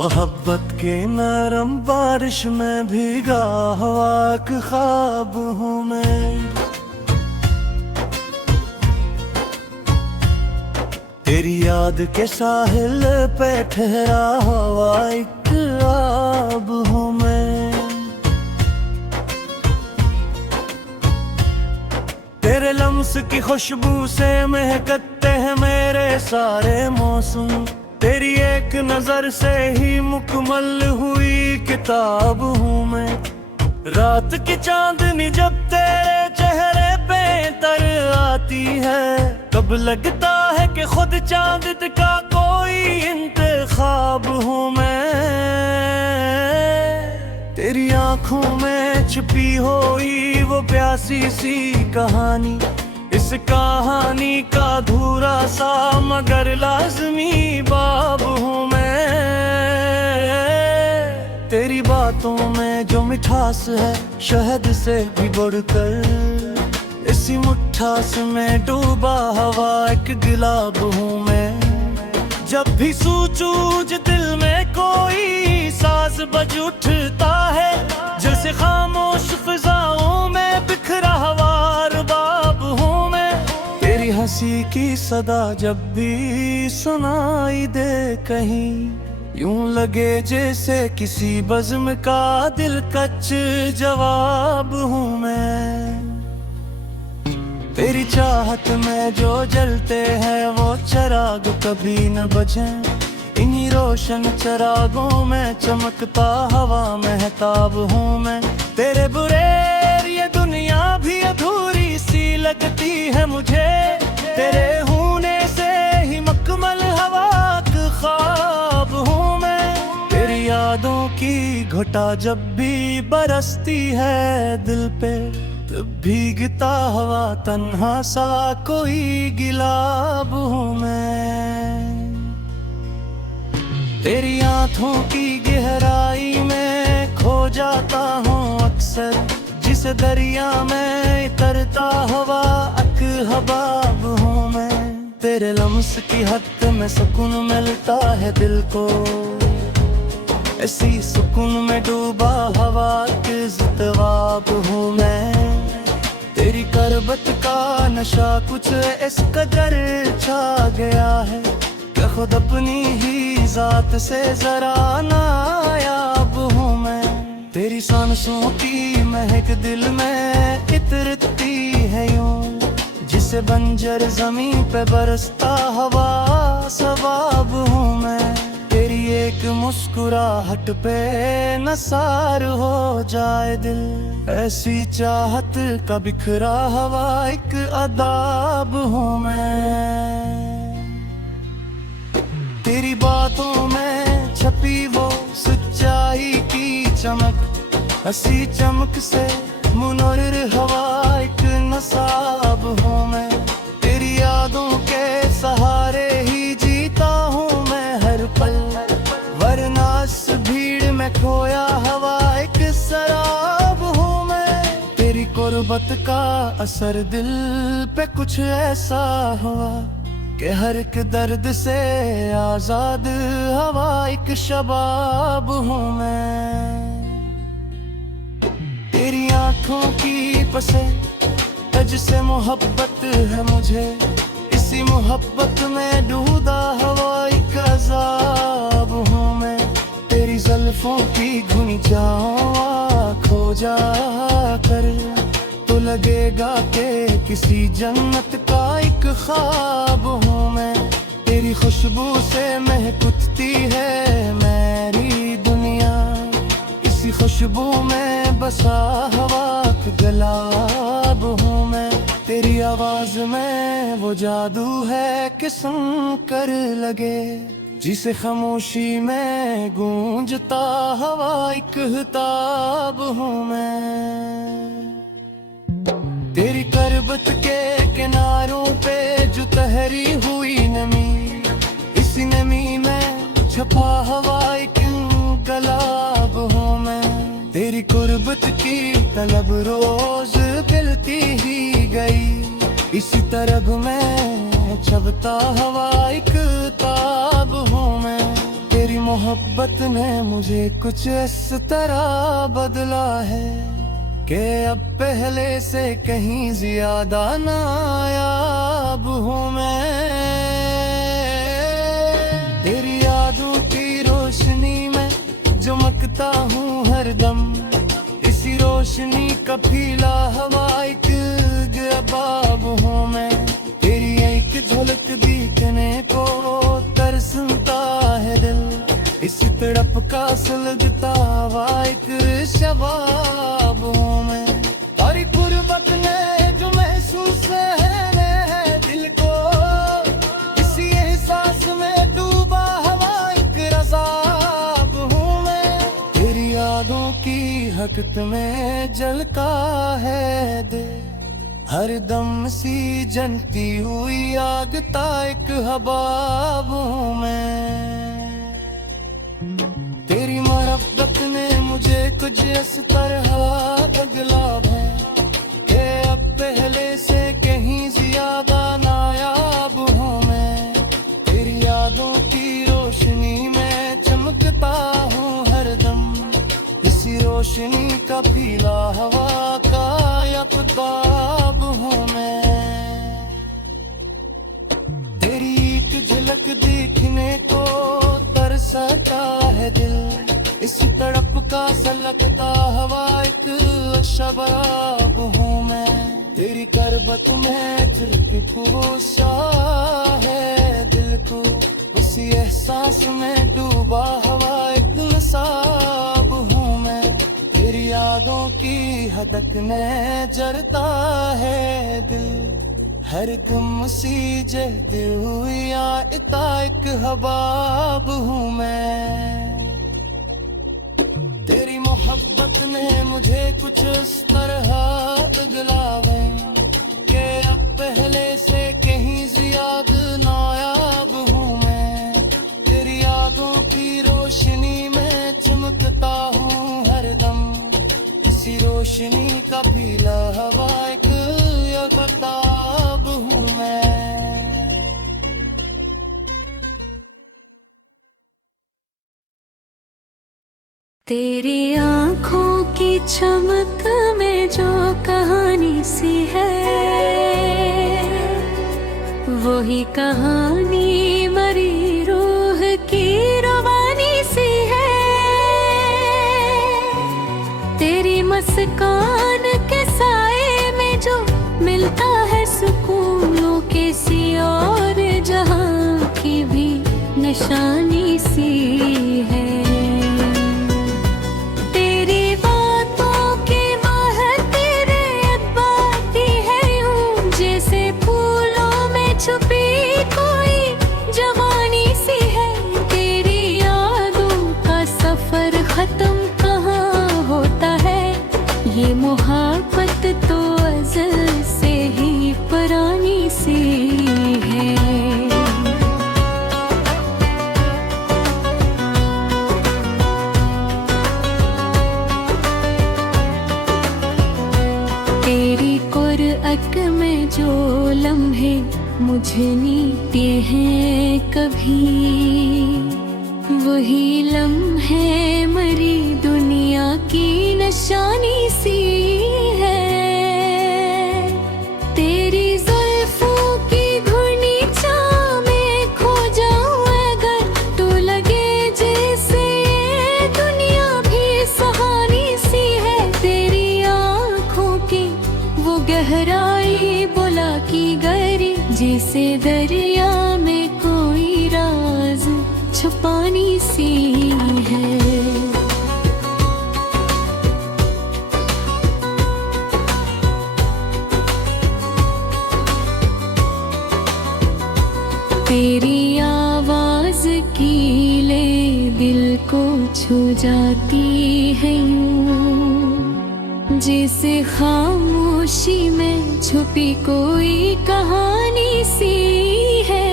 मोहब्बत के नरम बारिश में भीगा हुआ एक ख्वाब हूँ मैं। तेरी याद के साहिल पे ठहरा हुआ एक आब हूँ मैं। तेरे लम्स की खुशबू से महकते हैं मेरे सारे मौसम। तेरी एक नजर से ही मुकम्मल हुई किताब हूँ मैं। रात की चांदनी जब तेरे चेहरे पे तर आती है, तब लगता है कि खुद चांद का कोई इंतखाब हूँ मैं। तेरी आंखों में छुपी हुई वो प्यासी सी कहानी, इस कहानी का अधूरा सा मगर लाज़मी बाब हूँ मैं। तेरी बातों में जो मिठास है शहद से भी बढ़कर, इसी मिठास में डूबा हवा एक गुलाब हूँ मैं। जब भी सूझ दिल में कोई साज बज उठता है, जैसे खामोश फिजाओं में बिखरा हुआ रुबाब हूँ मैं। तेरी हंसी की सदा जब भी सुनाई दे कहीं, यूं लगे जैसे किसी बज़्म का दिलकश जवाब हूँ मैं। तेरी चाहत में जो जलते हैं वो चिराग कभी न बुझें, इन्हीं रोशन चिरागों में चमकता हवा महताब हूँ मैं। तेरे बुरे ये दुनिया भी अधूरी सी लगती है मुझे, तेरे होने से ही मुकम्मल हवा का ख्वाब हूँ मैं। तेरी यादों की घटा जब भी बरसती है दिल पे, तब भीगता हवा तन्हा सा कोई गिलाब हूँ मैं। तेरी आंखों की गहराई में खो जाता हूँ अक्सर, जिस दरिया में तरता हवा अक हबाब हूँ मैं। तेरे लम्स की हद में सुकून मिलता है दिल को, ऐसी सुकून में डूबा हवा के ज़ितवाब हूँ मैं। तेरी करबत का नशा कुछ इस कदर छा गया है कि खुद अपनी ही जात से जरा नायाब हूँ मैं। तेरी सांसों की महक दिल में इतरती है यूं, जिसे बंजर जमीन पे बरसता हवा सवाब हूँ मैं। तेरी एक मुस्कुराहट पे नसार हो जाए दिल, ऐसी चाहत का बिखरा हवा एक अदाब हूँ मैं। तेरी बातों में छपी वो सच्चाई की चमक, हंसी चमक से मुनव्वर हवा एक नसाब हूँ मैं। तेरी यादों के सहारे ही जीता हूँ मैं हर पल, वरना इस भीड़ में खोया हवा एक शराब हूँ मैं। तेरी कुर्बत का असर दिल पे कुछ ऐसा हुआ कि हर एक दर्द से आजाद हवा एक शबाब हूँ मैं। तेरी आंखों की पसे तुझसे मोहब्बत है मुझे, इसी मोहब्बत में डूबा हवा एक अज़ाब हूँ मैं। तेरी ज़ुल्फ़ों की घुनी जाऊँ खो जा कर, तो लगेगा कि किसी जन्नत का एक ख्वाब हूँ मैं। तेरी खुशबू से महकती है मेरी दुनिया, इसी खुशबू में बसा हवा का गुलाब हूँ मैं। तेरी आवाज में वो जादू है कि सुन कर लगे, जिसे खामोशी में गूंजता हवा एक हिताब हूँ मैं। तेरी करबत के किनारों पे जो तहरी हुई नमी, इसी नमी में छपा हवा एक गुलाब हूँ मैं। तेरी कुर्बत की तलब रोज मिलती ही गई, इसी तरह में छपता हवा एक ताब हूँ मैं। तेरी मोहब्बत ने मुझे कुछ इस तरह बदला है कि अब पहले से कहीं ज्यादा नायाब हूँ मैं। तेरी यादों की रोशनी में चमकता हूँ हरदम, इसी रोशनी का फीला हवा एक बाब हूँ मैं। तेरी एक झलक देखने को तरसता है दिल, इस तड़प का सुलझता हुआ एक शबाब हूँ मैं। और गुर्बत ने जो महसूस है दिल को, इसी एहसास में डूबा हुआ एक रज़ाब हूँ मैं। तेरी यादों की हकत में जलता है दिल, हर दम सी जनती हुई आग ता एक हबाब हूँ मैं। तेरी मोहब्बत ने मुझे कुछ इस तरह बदला है कि अब पहले से कहीं ज्यादा नायाब हूँ मैं। तेरी यादों की रोशनी में चमकता हूँ हरदम, इसी रोशनी का पीला हवा का यकताब हूँ मैं। तेरी एक झलक देखने को तरसता है दिल, इस तड़प का सलगता हवा एक शबाब हूँ मैं। तेरी करबत में चिरखुशा है दिल को, उसी एहसास में डूबा हवा एक नसाब हूँ मैं। तेरी यादों की हदक ने जरता है दिल, हर गम सी जहद हुई आइता एक हबाब हूँ मैं। तेरी मोहब्बत ने मुझे कुछ इस तरह बदला है कि अब पहले से कहीं ज्यादा नायाब हूँ मैं। तेरी यादों की रोशनी में चमकता हूँ हरदम, इसी रोशनी का पीला हवा एक यकताब हूँ मैं। तेरी आँखों की चमक में जो कहानी सी है, वही कहानी मरी रूह की रवानी सी है। तेरी मुस्कान के साए में जो मिलता है सुकून, लो किसी और जहां की भी निशानी सी है। छुपी कोई जवानी सी है, तेरी यादों का सफर खत्म कहाँ होता है। ये मोहब्बत तो अज़ल से ही पुरानी सी है। तेरी कुरअत में जो लम्हे मुझे नीते हैं कभी, वही लम्हे मरी दुनिया की निशानी सी है। तेरी जुल्फों की घुनी छाँव में खो जाऊं अगर, तो लगे जैसे ये दुनिया भी सुहानी सी है। तेरी आँखों की वो गहराई बुला की गहरी, जैसे दरिया में कोई राज छुपानी सी है। तेरी आवाज की ले दिल को छू जाती है यूं, जैसे खामोशी में छुपी कोई कहानी सी है।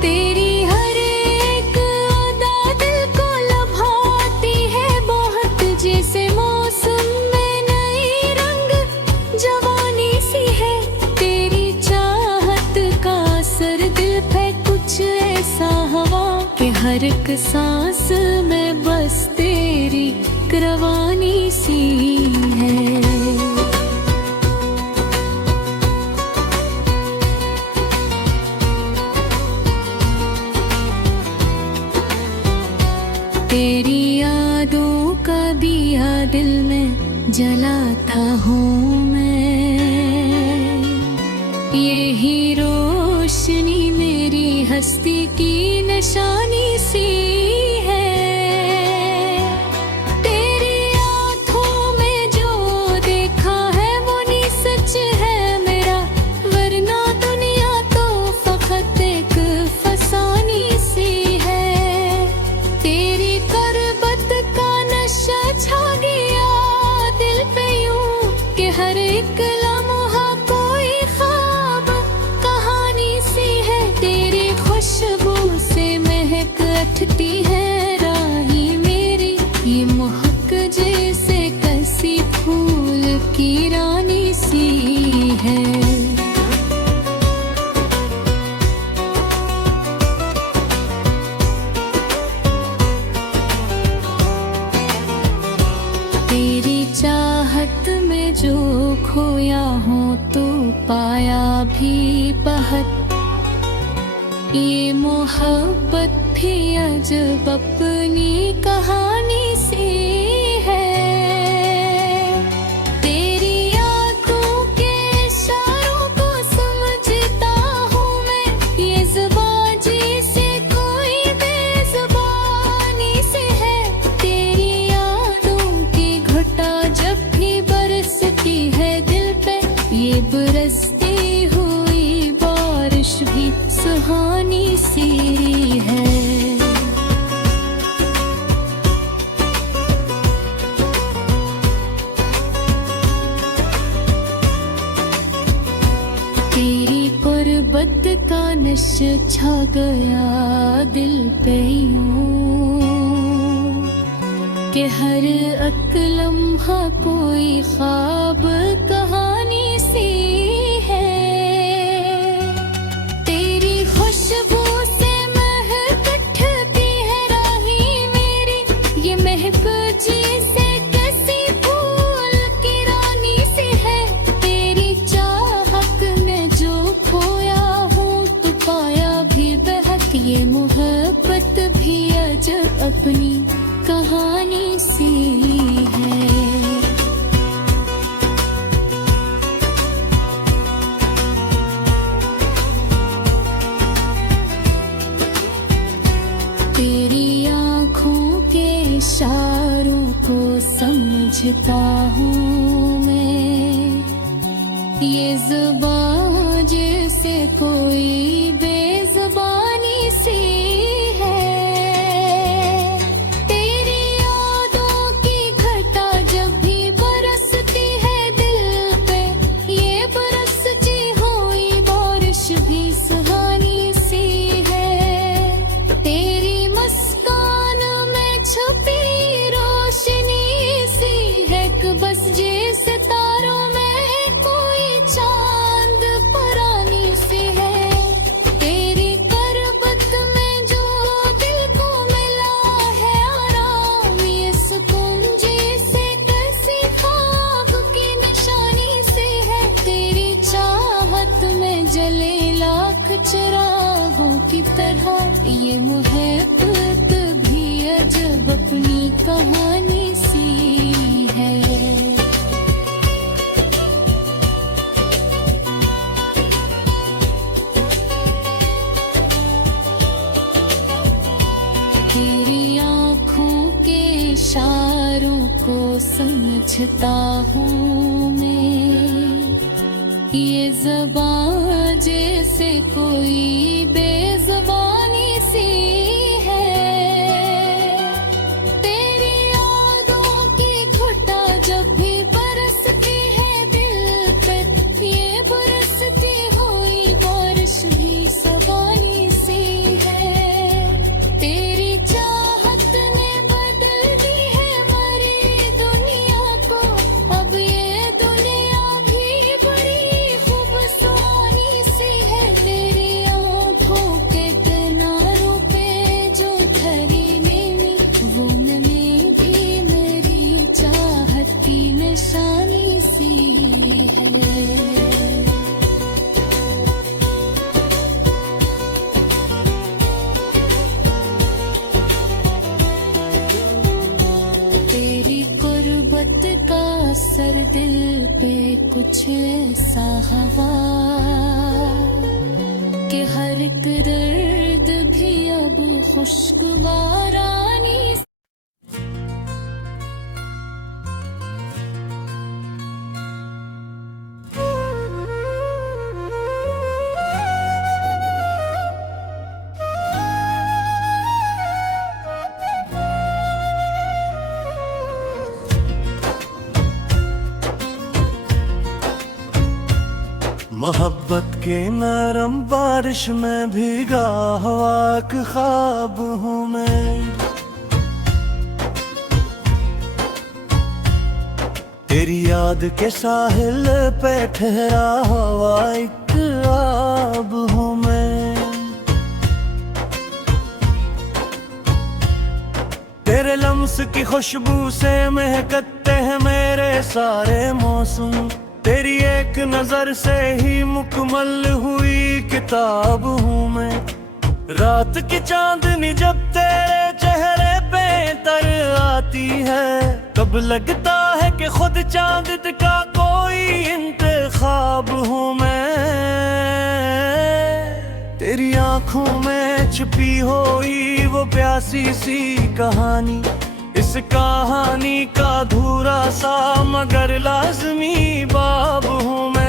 तेरी हर एक अदा दिल को लभाती है बहुत, जैसे मौसम में नई रंग जवानी सी है। तेरी चाहत का असर दिल पे कुछ ऐसा हवा कि हर एक सांस में बस तेरी रवानी सी है। तेरी यादों का दिया दिल में जलाता हूँ मैं, यही रोशनी मेरी हस्ती की निशानी सी है। तेरी आँखों में जो देखा है वो नहीं सच है मेरा, वरना दुनिया तो फकत एक फसानी सी है। तेरी करबत का नशा छा गया दिल पे यूं कि हर एक लम्हा कोई ख्वाब कहानी सी है। तेरी खुशबू से महक उठती है राही मेरी, ये महक जैसे कसी फूल की रानी सी है। तेरी चाहत में जो खोया हूँ तो पाया भी बहुत, ये मोहब्बत भी अजब अपनी कहानी सी है। तेरी आँखों के इशारों को समझता हूँ मैं, ये ज़ुबान जैसे कोई बेज़ुबानी से है। तेरी यादों की घटा जब भी बरसती है दिल पे, ये बरसती हुई बारिश भी सुहानी सी है। तेरी गुर्बत का नशा छा गया दिल पे यूं कि हर एक लम्हा कोई ख्वाब कहानी सी है। तेरी खुशबू से महक उठती है राही मेरी, ये महक जैसे कसी फूल की रानी सी है। तेरी चाहत में जो खोया हूँ तो पाया भी बहुत, ये मोहब्बत भी अजब अपनी कहानी सी है। तेरी आँखों के इशारों को समझता हूँ मैं, ये ज़ुबान जैसे कोई बेज़ुबानी सी है। तेरी यादों की घटा जब भी बरसती है दिल पे, ये बरसती हुई बारिश भी सुहानी सी है। तेरी मुस्कान में छुपी रोशनी सी है कि बस जैसे तारों में कोई चांद परानी सी है। तेरी करबत में जो दिल को मिला है आराम, ये सुकून जैसे कसी ख्वाब की निशानी से है। तेरी चाहत में जले लाख चिरागों की तरह, ये मोहब्बत भी अजब अपनी कहानी सी है। तेरी आँखों के इशारों को समझता हूँ मैं, ये ज़बान जैसे कोई बेज़ुबानी सी है। तेरी यादों की घटा जब भी बरसती है दिल पे, ये बरसती हुई बारिश भी सवानी सी है। तेरी चाहत ने बदल दी है मरी दुनिया को, अब ये दुनिया भी बड़ी खूबसूरती सी है। तेरी आँखों के किनारों पे पे कुछ ऐसा हवा कि हर एक दर्द भी अब खुशगवारानी मोहब्बत के नरम बारिश में भीगा हुआ एक ख्वाब हूँ मैं। तेरी याद के साहिल पे ठहरा हुआ एक आब हूँ मैं। तेरे लम्स की खुशबू से महकते हैं मेरे सारे मौसम। तेरी एक नजर से ही मुकम्मल हुई किताब हूँ मैं। रात की चांदनी जब तेरे चेहरे पे तर आती है, तब लगता है कि खुद चांद का कोई इंतखाब हूँ मैं। तेरी आंखों में छुपी हुई वो प्यासी सी कहानी, इस कहानी का अधूरा सा मगर लाजमी बाब हूँ मैं।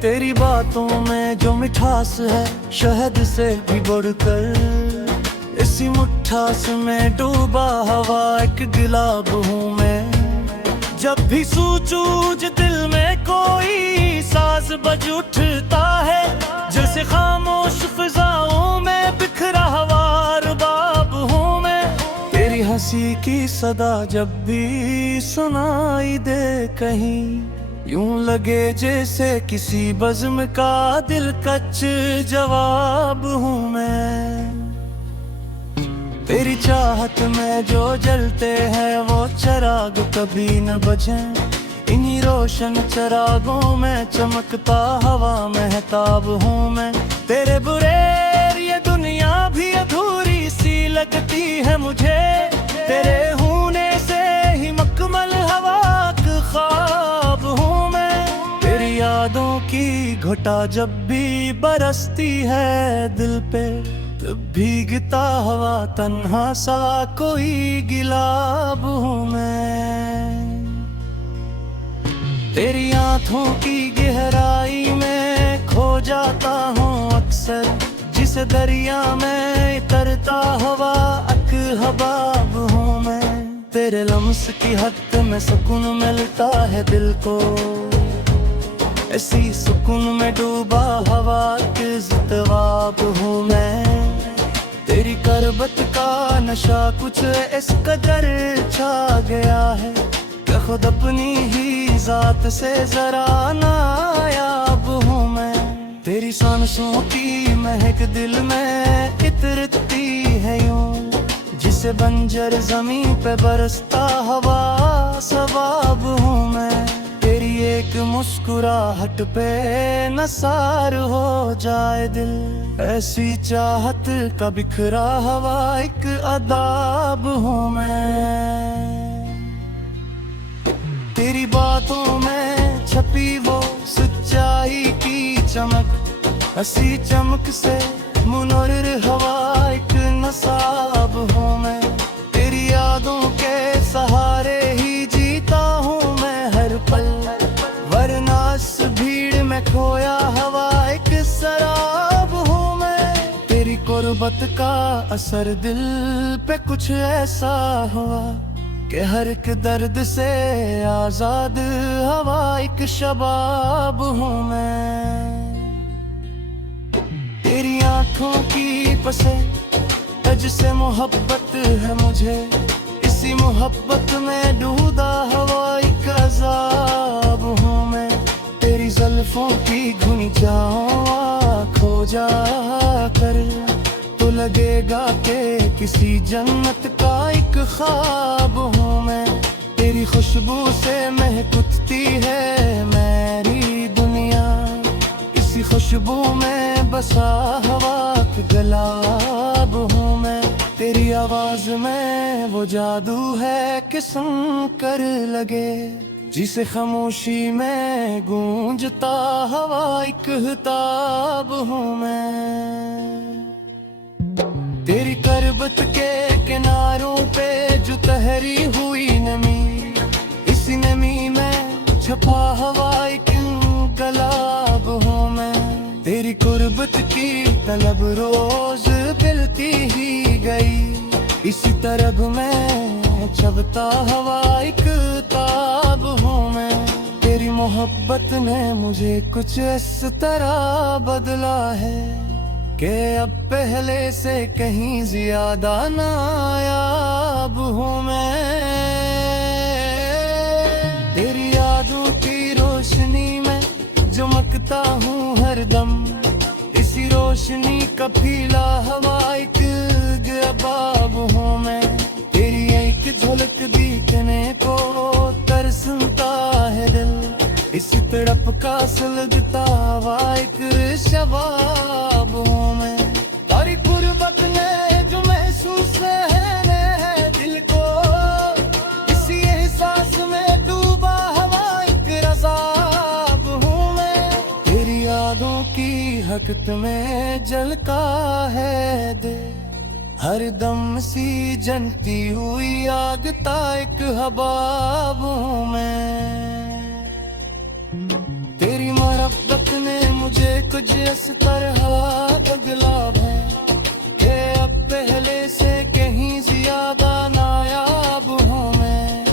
तेरी बातों में जो मिठास है शहद से भी बढ़कर, इसी मिठास में डूबा हवा एक गुलाब हूँ मैं। जब भी सूझ दिल में कोई साज बज उठता है, जैसे खामोश फिजाओं में बिखरा हुआ रुबाब हूँ मैं। तेरी हंसी की सदा जब भी सुनाई दे कहीं, यूं लगे जैसे किसी बज़्म का दिलकश जवाब हूँ मैं। तेरी चाहत में जो जलते हैं वो चिराग कभी न बुझें, इन्हीं रोशन चिरागों में चमकता हवा महताब हूँ मैं। तेरे बुरे ये दुनिया भी अधूरी सी लगती है मुझे, तेरे होने से ही मुकम्मल हवा का ख्वाब हूँ मैं। तेरी यादों की घुटा जब भी बरसती है दिल पे, तब भीगता हवा तन्हा सा कोई गिलाब हूँ मैं। तेरी आंखों की गहराई में खो जाता हूँ अक्सर, जिस दरिया में तरता हवा अक हबाब हूँ मैं। तेरे लम्स की हद में सुकून मिलता है दिल को, ऐसी सुकून में डूबा हवा के ज़ितवाब हूँ मैं। तेरी करबत का नशा कुछ इस कदर छा गया है कि खुद अपनी ही जात से जरा नायाब हूँ मैं। तेरी सांसों की महक दिल में इतरती है यूं, जिसे बंजर जमीन पे बरसता हवा सवाब हूँ मैं। तेरी एक मुस्कुराहट पे नसार हो जाए दिल, ऐसी चाहत का बिखरा हवा एक अदाब हूँ मैं। तेरी बातों में छपी वो सच्चाई की चमक, हंसी चमक से मुनव्वर हवा एक नसाब हूँ मैं। तेरी यादों के सहारे ही जीता हूँ मैं हर पल, वरना इस भीड़ में खोया हवा एक शराब हूँ मैं। तेरी कुर्बत का असर दिल पे कुछ ऐसा हुआ कि हर एक दर्द से आजाद हवा एक शबाब हूँ मैं। तेरी आंखों की पसे तुझसे मोहब्बत है मुझे, इसी मोहब्बत में डूबा हवा एक अज़ाब हूँ मैं। तेरी ज़ुल्फ़ों की घुनी जाऊँ खो जा कर, तो लगेगा कि किसी जन्नत का एक ख्वाब हूँ मैं। तेरी खुशबू से महकती है मेरी दुनिया, इसी खुशबू में बसा हवा का गुलाब हूँ मैं। तेरी तेरी आवाज में वो जादू है कि सुन कर लगे, जिसे खामोशी में गूंजता हवा एक हिताब हूँ मैं। तेरी करबत के किनारों पे जो तहरी हुई नमी, इसी नमी में छपा हवा एक गुलाब हूँ मैं। तेरी कुर्बत की तलब रोज मिलती ही गई, इसी तरफ में छपता हवा एक ताब हूँ मैं। तेरी मोहब्बत ने मुझे कुछ इस तरह बदला है कि अब पहले से कहीं ज्यादा नायाब हूँ मैं। तेरी यादों की रोशनी में चमकता हूँ हरदम, इसी रोशनी का फीला हवा एक गबाब हूँ मैं। तेरी एक झलक देखने को तरसता है दिल, इसी तड़प का सुलगता हुआ एक शबाब हूँ मैं। तारी कुर्बत ने जो महसूस है दिल को, इसी एहसास में डूबा हवा एक रज़ाब हूँ मैं। तेरी यादों की हकत में जलता है दिल, हर दम सी जनती हुई आग ता एक हबाब हूँ मैं। तेरी मोहब्बत ने मुझे कुछ इस तरह बदला है कि अब पहले से कहीं ज्यादा नायाब हूँ मैं।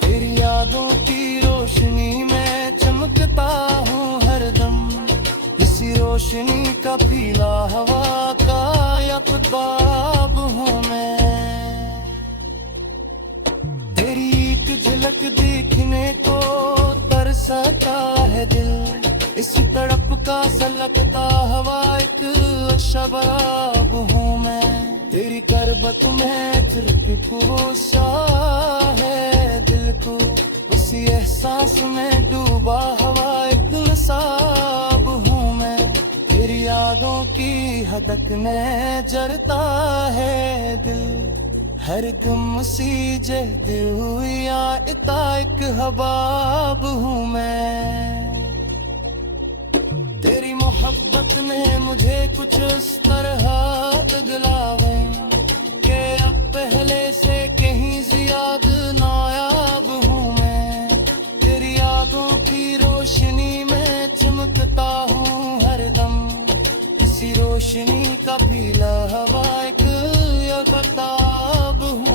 तेरी यादों की रोशनी में चमकता हूँ हरदम, इसी रोशनी का पीला हवा का यकताब हूँ मैं। तेरी एक झलक देखने को तरसता है दिल, इसी तड़प का सलगता हवा एक शबाब हूँ मैं। तेरी करबत में चिरक सा है दिल को, उसी एहसास में डूबा हवा एक नसाब हूँ मैं। तेरी यादों की हदक ने जरता है दिल, हर गम सी जहदी हुई आयता एक हबाब हूँ मैं। तेरी मोहब्बत ने मुझे कुछ इस तरह बदला है कि अब पहले से कहीं ज्यादा नायाब हूँ मैं। तेरी यादों की रोशनी में चमकता हूँ हरदम, इसी रोशनी का पीला हवा एक यकताब हूँ